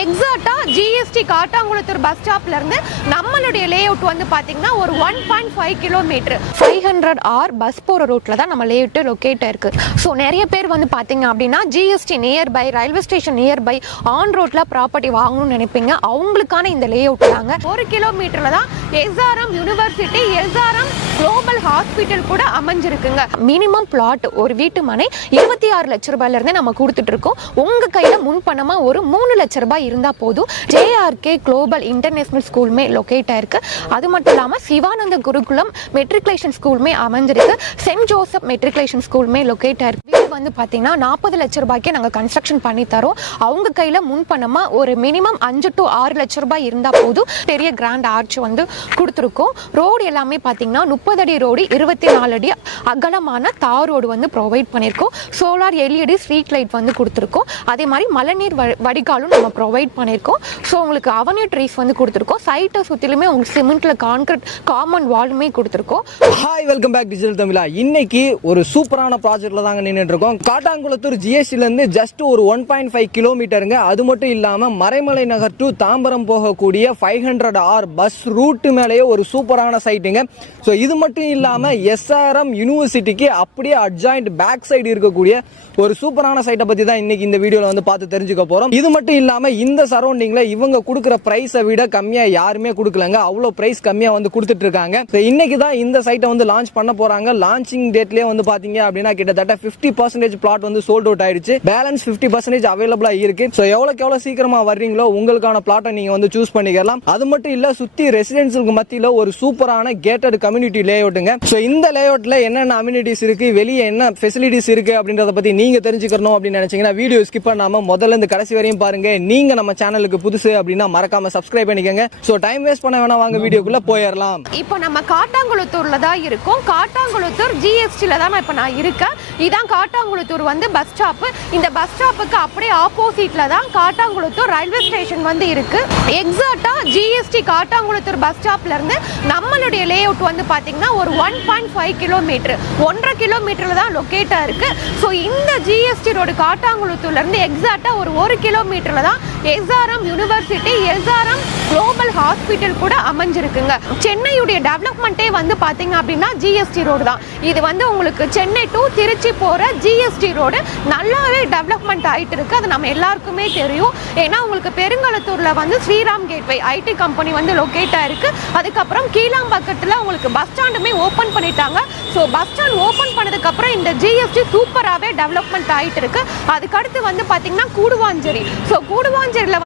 எக்ஸாக்டா GST Kattankulathur bus ஸ்டாப்ல இருந்து நம்மளுடைய லே அவுட் வந்து பாத்தீங்கன்னா ஒரு 1.5 கிலோமீட்டர் 500R பஸ் போற ரூட்ல தான் நம்ம லே அவுட் லொகேட் இருக்கு. ஸோ நிறைய பேர் வந்து பாத்தீங்க அப்படின்னா GST nearby, railway station nearby, on ரோட்ல ப்ராப்பர்ட்டி வாங்கணும்னு நினைப்பீங்க. அவங்களுக்கான இந்த லே அவுட் தாங்க. 1 கிலோமீட்டர்ல தான் SRM university, SRM global hospital கூட அமைஞ்சிருக்குங்க. மினிமம் பிளாட் ஒரு வீட்டு மனை 26 லட்ச ரூபாயில இருந்து நம்ம கொடுத்துட்டு இருக்கோம். உங்க கையில முன்பணமா ஒரு 3 லட்ச ரூபாய் இருந்தா போதும். JRK குளோபல் இன்டர்நேஷனல் ஸ்கூலுமே லொகேட் ஆயிருக்கு. அது மட்டும் இல்லாம சிவானந்த குருகுலம் மெட்ரிகுலேஷன் ஸ்கூலுமே அமைஞ்சிருக்கு. சென்ட் ஜோசப் மெட்ரிகுலேஷன் ஸ்கூலுமே லொகேட் ஆயிருக்கு. வீடு வந்து பாத்தீங்கன்னா 40 லட்ச ரூபாய்க்கே நாங்க கன்ஸ்ட்ரக்ஷன் பண்ணி தரோம். அவங்க கையில முன்பணமா ஒரு மினிமம் 5 to 6 லட்ச ரூபாய் இருந்தா போதும். பெரிய கிராண்ட் ஆர்ச் வந்து கொடுத்துருக்கோம். ரோடு எல்லாமே பாத்தீங்கன்னா 30 அடி ரோடு, 24 அடி அகலமான தார் ரோடு வந்து ப்ரொவைட் பண்ணியிருக்கோம். சோலார் LED ஸ்ட்ரீட் லைட் வந்து கொடுத்துருக்கோம். அதே மாதிரி மழைநீர் வடிகாலும் நம்ம ப்ரொவைட் பண்ணியிருக்கோம். ஸோ உங்களுக்கு அவென்யூ ட்ரீஸ் வந்து கொடுத்துருக்கோம். சைட்டை சுற்றிலுமே உங்களுக்கு சிமெண்ட்ல கான்கிரீட் காமன் வாலுமே கொடுத்துருக்கோம். ஹாய், வெல்கம் பேக் டிஜிட்டல் தமிழா. இன்னைக்கு ஒரு சூப்பரான ப்ராஜெக்ட்ல தாங்க நின்றுட்டு இருக்கோம். காட்டாங்குளத்தூர் ஜிஎஸ்டில இருந்து ஜஸ்ட் ஒரு 1.5 கிலோமீட்டருங்க. அது மட்டும் இல்லாம மறைமலை நகர் டு தாம்பரம் போகக்கூடிய 500R பஸ் ரூட் மேலேயே ஒரு சூப்பரான சைட்டுங்க. ஸோ இது மட்டும் இல்லாம SRM யூனிவர்சிட்டிக்கு அப்படியே அட்ஜாயிண்ட் பேக் சைடு இருக்கக்கூடிய ஒரு சூப்பரான சைட்டை பத்தி தான் இன்னைக்கு இந்த வீடியோல வந்து பார்த்து தெரிஞ்சுக்க போறோம். இது மட்டும் இல்லாம இந்த சரௌண்டிங்ல இவங்க கொடுக்குற பிரைஸை விட கம்மியா யாருமே கொடுக்கலங்க. அவ்வளவு பிரைஸ் கம்மியா வந்து கொடுத்துட்டு இருக்காங்க. இன்னைக்கு தான் இந்த சைட்டை வந்து லான்ச் பண்ண போறாங்க. லான்ச்சிங் டேட்லயே வந்து பாத்தீங்க அப்படின்னா கிட்டத்தட்ட 50% பிளாட் வந்து சோல்ட் அவுட் ஆயிடுச்சு. பேலன்ஸ் 50% அவைலபிளா இருக்கு. ஸோ எவ்வளவு சீக்கிரமா வர்றீங்களோ உங்களுக்கான பிளாட்டை நீங்க வந்து சூஸ் பண்ணிக்கலாம். அது மட்டும் இல்ல, சுத்தி ரெசிடென்சியலுக்கு மத்தியில ஒரு சூப்பரான கேட்டட் கம்யூனிட்டி லே அவுட்டுங்க. ஸோ இந்த லே அவுட்ல என்னென்ன அம்யூனிட்டிஸ் இருக்கு, வெளியே என்ன ஃபெசிலிட்டிஸ் இருக்கு அப்படின்றத பத்தி நீங்க தெரிஞ்சுக்கணும் அப்படின்னு நினைச்சீங்கன்னா வீடியோ ஸ்கிப் பண்ணாம முதல்ல இருந்து கடைசி வரையும் பாருங்க. நீங்க நம்ம சேனலுக்கு புதுசு அப்படின்னா மறக்காம சப்ஸ்கிரைப் பண்ணிக்கங்க. சோ டைம் வேஸ்ட் பண்ண வேணா, வாங்க வீடியோக்குள்ள போயிடலாம். இப்போ நம்ம காட்டாங்குளத்தூர்ல தான் இருக்கோம். காட்டாங்குளத்தூர் ஜிஎஸ்டில தான் இப்போ நான் இருக்கேன். இதான் காட்டாங்குளத்தூர் வந்து பஸ் ஸ்டாப். இந்த பஸ் ஸ்டாப்புக்கு அப்படியே ஆப்போசிட்ல தான் காட்டாங்குளத்தூர் ரயில்வே ஸ்டேஷன் வந்து இருக்கு. எக்ஸாக்டா ஜிஎஸ்டி காட்டாங்குளத்தூர் பஸ் ஸ்டாப்ல இருந்து நம்மளுடைய லே அவுட் வந்து பாத்தீங்கன்னா ஒரு 1.5 கிலோமீட்டர் 1.5 கிலோமீட்டர்ல தான் லொகேட்டா இருக்கு. ஸோ இந்த ஜிஎஸ்டி ரோடு காட்டாங்குளத்தூர்ல இருந்து எக்ஸாக்டா ஒரு 1 கிலோமீட்டர்ல தான் SRM university, SRM global hospital கூட அமைஞ்சிருக்குங்க. சென்னையுடைய டெவலப்மெண்ட்டே வந்து பாத்தீங்க அப்படின்னா ஜிஎஸ்டி ரோடு தான். இது வந்து உங்களுக்கு சென்னை டு திருச்சி போற ஜிஎஸ்டி ரோடு நல்லாவே டெவலப்மெண்ட் ஆயிட்டு இருக்கு. அது நம்ம எல்லாருக்குமே தெரியும். ஏன்னா உங்களுக்கு பெருங்கலத்தூர்ல வந்து ஸ்ரீராம் கேட்வே ஐடி கம்பெனி வந்து லொகேட் ஆயிருக்கு. அதுக்கப்புறம் கீழாம்பக்கத்துல உங்களுக்கு பஸ் ஸ்டாண்டுமே ஓபன் பண்ணிட்டாங்க. ஸோ பஸ் ஸ்டாண்ட் ஓபன் பண்ணதுக்கு அப்புறம் இந்த ஜிஎஸ்டி சூப்பராகவே டெவலப்மெண்ட் ஆயிட்டு இருக்கு. அதுக்கடுத்து வந்து பாத்தீங்கன்னா கூடுவாஞ்சேரி. ஸோ கூடுவாஞ்சேரியில